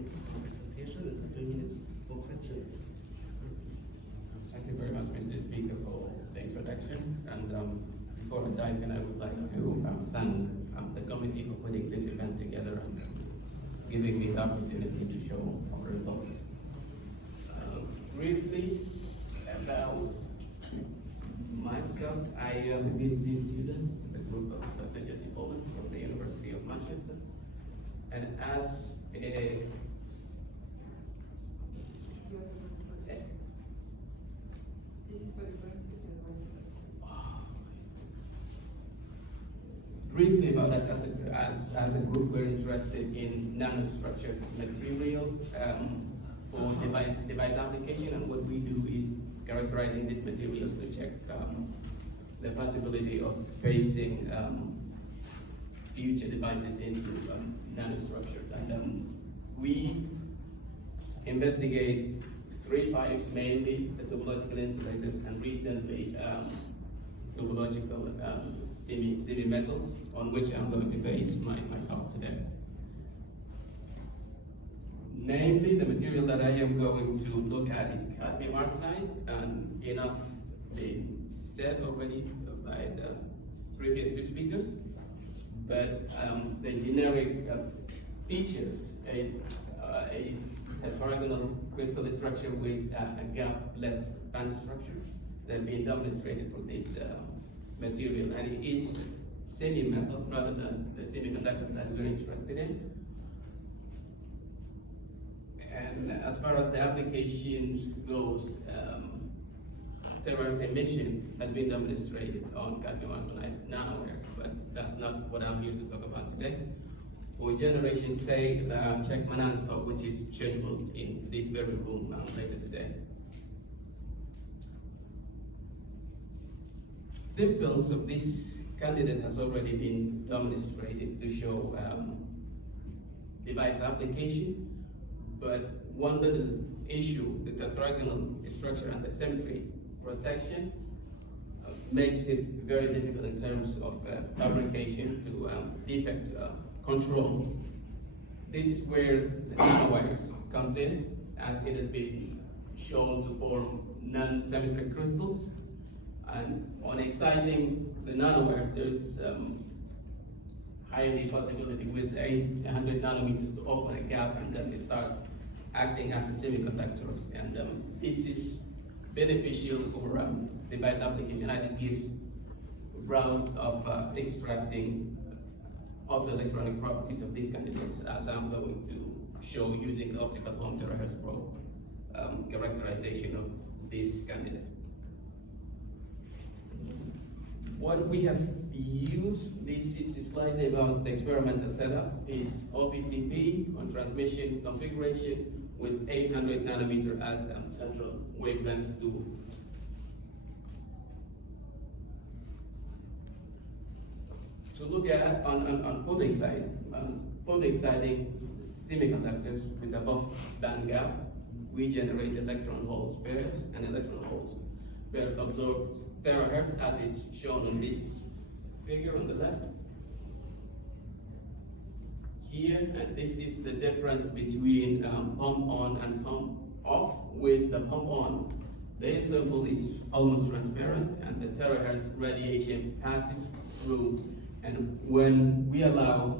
minutes for presentation and 3 minutes for questions. Thank you very much, Mr. Speaker, for the introduction. And before I dive in, I would like to thank the committee for putting this event together and giving me the opportunity to show our results. Briefly about myself, I am a PhD student in the group of Jesse Poland from the University of Manchester. And as a briefly about us as a group, we're interested in nanostructured material for device application, and what we do is characterizing these materials to check the possibility of phasing future devices into nanostructure. And we investigate 3 files mainly, the topological insulators, and recently topological semi-metals, on which I'm going to base my talk today. Namely, the material that I am going to look at is cadmium arsenide, and enough been said already by the previous 2 speakers. But the generic features is a tetragonal crystal structure with a gapless band structure that being demonstrated for this material, and it is semi-metal rather than the semiconductors that we're interested in. And as far as the applications goes, Terahertz emission has been demonstrated on cadmium arsenide nanowires, but that's not what I'm here to talk about today. For generation check Manan stock, which is scheduled in this very room later today. Thin films of this candidate has already been demonstrated to show device application, but one little issue, the tetragonal structure and the symmetry protection makes it very difficult in terms of fabrication to defect control. This is where the nanowires comes in, as it has been shown to form non-symmetric crystals. And on exciting the nanowires, there's highly possibility with 800 nanometers to open a gap, and then they start acting as a semiconductor. And this is beneficial for device application, and it gives a route of extracting optoelectronic properties of these candidates, as I'm going to show using the optical home Terahertz probe characterization of this candidate. What we have used, this is slightly about the experimental setup, is OPTP on transmission configuration with 800 nanometer as central wavelengths to look at on photoexciting semiconductors with above band gap. We generate electron hole pairs and electron holes pairs absorb terahertz, as is shown on this figure on the left. Here, and this is the difference between pump on and pump off. With the pump on, the ensemble is almost transparent, and the terahertz radiation passes through. And when we allow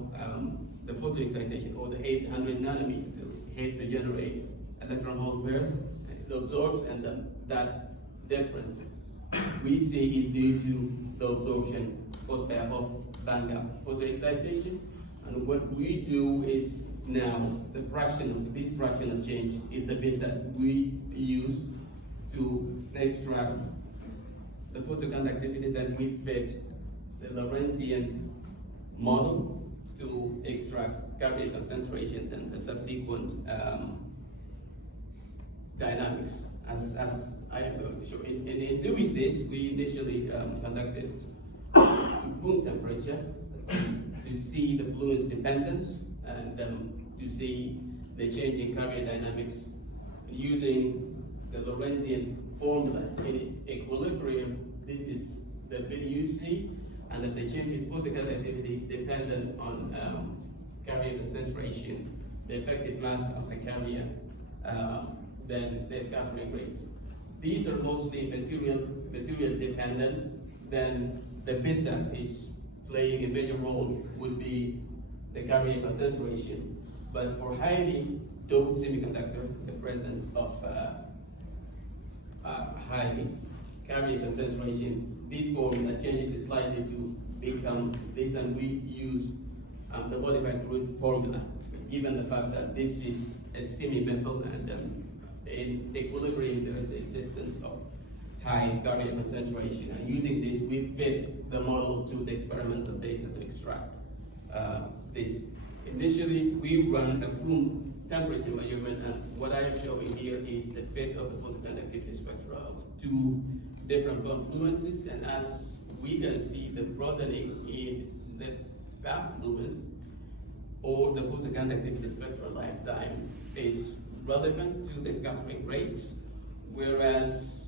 the photoexcitation, or the 800 nanometer to hit to generate electron hole pairs, it absorbs, and that difference we see is due to the absorption caused by above band gap photoexcitation. And what we do is now this fractional change is the bit that we use to extract the photoconductivity that we fed the Lorentzian model to extract garbage concentration and the subsequent dynamics, as I am going to show. In doing this, we initially conducted room temperature to see the fluence dependence and to see the change in carrier dynamics using the Lorentzian formula. In equilibrium, this is the bit you see, and that the change in photoconductivity is dependent on carrier concentration the effective mass of the carrier than the scattering rates. These are mostly material dependent. Then the bit that is playing a major role would be the carrier concentration. But for highly doped semiconductor, the presence of high carrier concentration, this formula changes slightly to become this, and we use the modified root formula, given the fact that this is a semi-metal, and in equilibrium there is the existence of high carrier concentration. And using this, we fit the model to the experimental data to extract this. Initially, we run a room temperature measurement, and what I am showing here is the fit of the photoconductivity spectra of two different confluences. And as we can see, the broadening in the confluence or the photoconductivity spectra lifetime is relevant to the scattering rates, whereas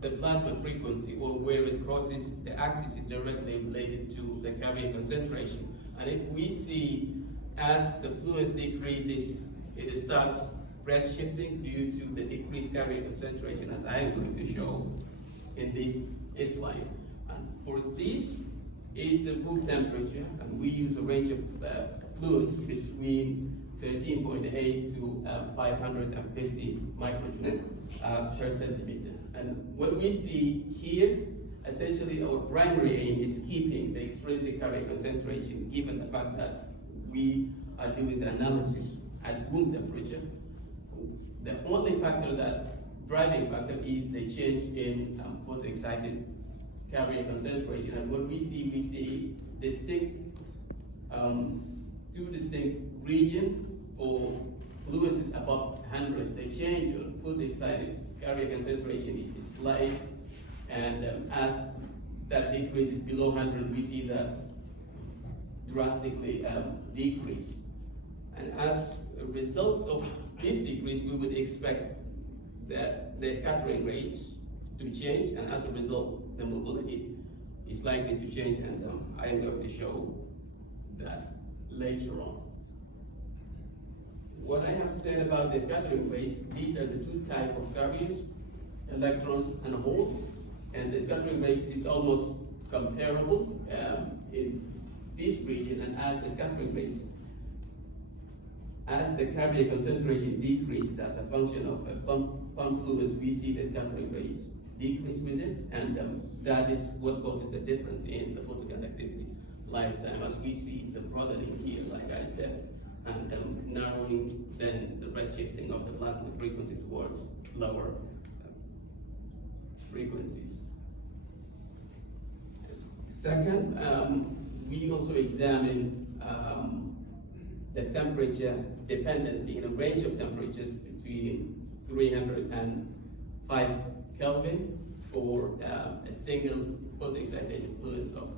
the plasma frequency, or where it crosses the axis, is directly related to the carrier concentration. And if we see as the fluence decreases, it starts redshifting due to the decreased carrier concentration, as I am going to show in this slide. And for this is the room temperature, and we use a range of fluence between 13.8 to 550 microjoule per centimeter. And what we see here, essentially our primary aim is keeping the extrinsic carrier concentration, given the fact that we are doing the analysis at room temperature. The only driving factor is the change in photoexcited carrier concentration. And what we see two distinct regions for fluences above 100. The change on photoexcited carrier concentration is slight, and as that decreases below 100, we see that drastically decrease. And as a result of this decrease, we would expect that the scattering rates to change, and as a result, the mobility is likely to change, and I am going to show that later on. What I have said about the scattering rates, these are the two types of carriers, electrons and holes, and the scattering rates is almost comparable in this region. And as the scattering rates, as the carrier concentration decreases as a function of a pump fluence, we see the scattering rates decrease with it, and that is what causes a difference in the photoconductivity lifetime, as we see the broadening here, like I said, and narrowing then the redshifting of the plasma frequency towards lower frequencies. Second, we also examine the temperature dependency in a range of temperatures between 300 and 5 Kelvin for a single photoexcitation fluence of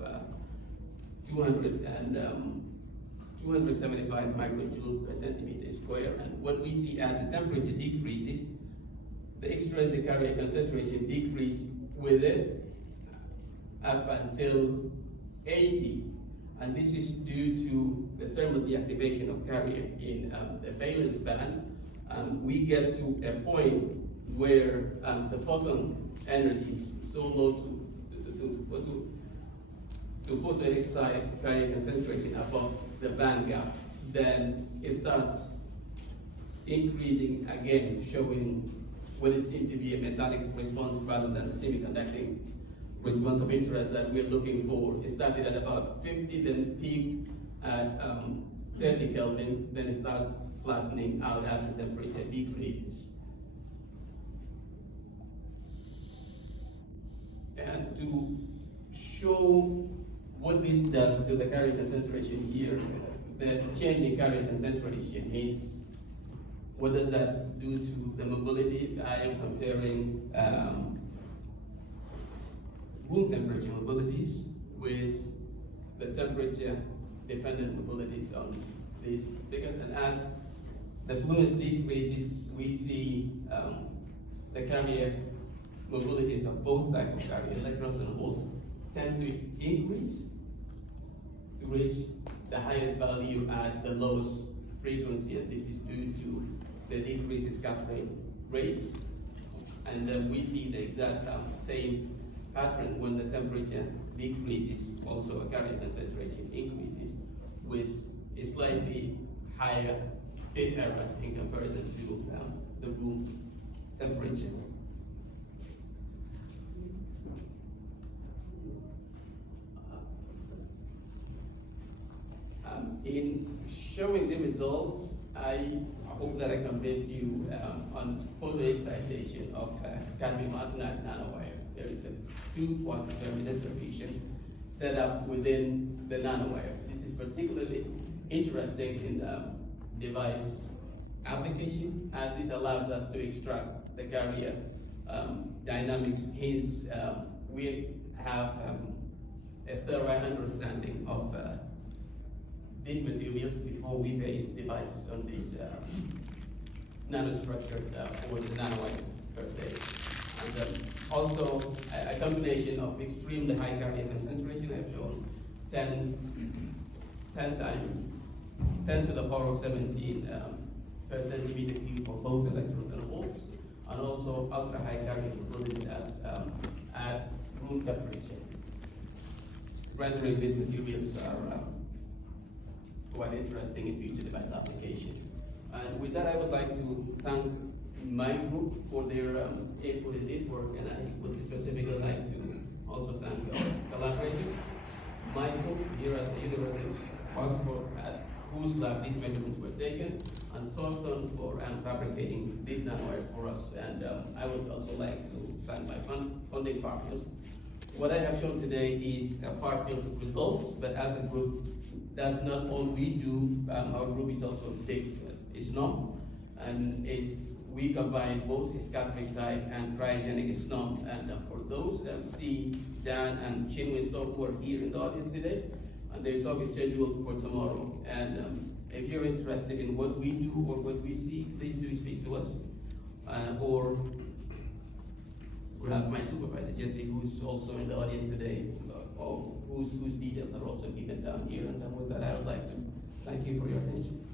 275 microjoule per centimeter square. And what we see as the temperature decreases, the extrinsic carrier concentration decreases with it up until 80. And this is due to the thermal deactivation of carrier in the valence band. We get to a point where the photon energy is so low to photoexcite carrier concentration above the band gap, then it starts increasing again, showing what it seems to be a metallic response rather than the semiconducting response of interest that we're looking for. It started at about 50, then peaked at 30 Kelvin, then it started flattening out as the temperature decreases. And to show what this does to the carrier concentration here, the change in carrier concentration is, what does that do to the mobility? I am comparing room temperature mobilities with the temperature dependent mobilities on these figures. And as the fluence decreases, we see the carrier mobilities of both types of carrier, electrons and holes, tend to increase to reach the highest value at the lowest frequency, and this is due to the decrease in scattering rates. And then we see the exact same pattern when the temperature decreases, also a carrier concentration increases with a slightly higher bit error in comparison to the room temperature. In showing the results, I hope that I convinced you on photo excitation of cadmium arsenide nanowires. There is a two-quasi-Fermi distribution set up within the nanowires. This is particularly interesting in device application, as this allows us to extract the carrier dynamics. Hence, we have a thorough understanding of these materials before we base devices on these nanostructures or the nanowires per se. And also a combination of extremely high carrier concentration. I've shown 10 to the power of 17 per centimeter cube for both electrons and holes, and also ultra high carrier capability at room temperature, rendering these materials are quite interesting in future device application. And with that, I would like to thank my group for their input in this work, and I would specifically like to also thank our collaborators, my group here at the University of Oxford, at whose lab these measurements were taken, and Thorsten for fabricating these nanowires for us. And I would also like to thank my funding partners. What I have shown today is partial results, but as a group, that's not all we do. Our group is also big. It's not, and we combine both scattering type and cryogenic SNOM. And for those that see Dan and Chinwei Stock who are here in the audience today, and their talk is scheduled for tomorrow. And if you're interested in what we do or what we see, please do speak to us. Or we have my supervisor, Jesse, who's also in the audience today, or whose details are also given down here. And with that, I would like to thank you for your attention.